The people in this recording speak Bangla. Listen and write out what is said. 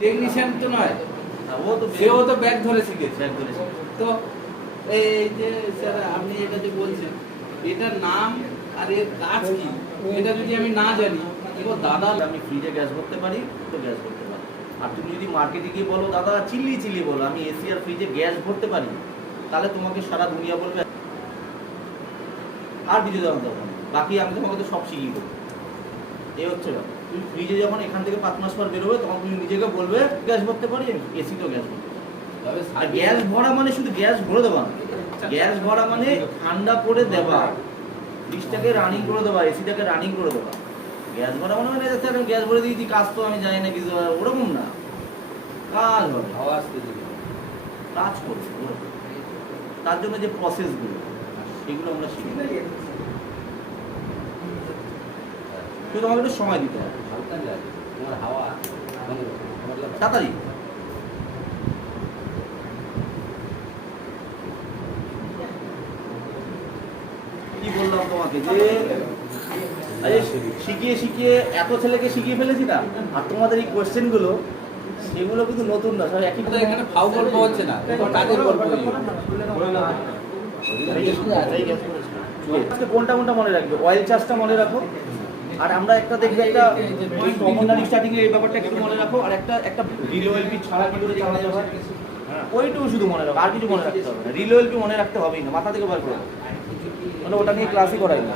টেকনিশিয়ান তো নয়, সেও তো ব্যাগ ধরে শিখেছে। তো এই যে স্যার আপনি এটা যে বলছেন, এটার নাম আর এর কাজ কি, এটা যদি আমি না জানি, ও দাদা আমি ফ্রিজে গ্যাস ভরতে পারি তো গ্যাস ভরতে পারি। আর তুমি যদি মার্কেটে গিয়ে বলো দাদা চিল্লি বলো আমি এসি আর ফ্রিজে গ্যাস ভরতে পারি, তাহলে তোমাকে সারা দুনিয়া বলবে আর কিছু জানতে হবে না, বাকি আমি তোমাকে তো সব শিখিয়ে দেবো। এই হচ্ছে ব্যাপার। তুমি ফ্রিজে যখন এখান থেকে 5 মাস পর বেরোবে তখন তুমি নিজেকে বলবে গ্যাস ভরতে পারি, এসিতেও গ্যাস ভরতে পারি। আর গ্যাস ভরা মানে শুধু গ্যাস ভরে দেওয়া না, গ্যাস ভরা মানে ঠান্ডা করে দেওয়া, ফ্রিজটাকে রানিং করে দেওয়া, এসিটাকে রানিং করে দেওয়া। গ্যাস ভরা মানে মানে যাচ্ছে আমি গ্যাস ভরে দিয়েছি কাজ তো আমি জানি না কিছু, ওরকম না, কাজ হবে, কাজ করবে ওরকম। তার জন্য যে প্রসেসগুলো সেগুলো আমরা শিখি, শুধু আমাকে একটু সময় দিতে হবে, তাড়াতাড়ি। কি বললাম তোমাকে যে শিখিয়ে এত ছেলেকে শিখিয়ে ফেলেছি না, আর তোমাদের এই কোয়েশ্চেন গুলো সেগুলো কিন্তু নতুন না, সব একই। এখানে ফাউ গল্প হচ্ছে না, কাজের গল্প। কোনটা মনে রাখবে, অয়েল চার্জটা মনে রাখো, আর আমরা একটা দেখবে একটা ওই কমনারি স্টার্টিং এর এই ব্যাপারটা একটু মনে রাখো, আর একটা রিলো এলপি ছাড়া কি করে চালাতে হয় ওইটুকু শুধু মনে রাখো, আর কিছু মনে রাখতে হবে না। রিলো এলপি মনে রাখতে হবেই না, মাথা থেকে বার করে, মানে ওটা নিয়ে ক্লাসই করাই না।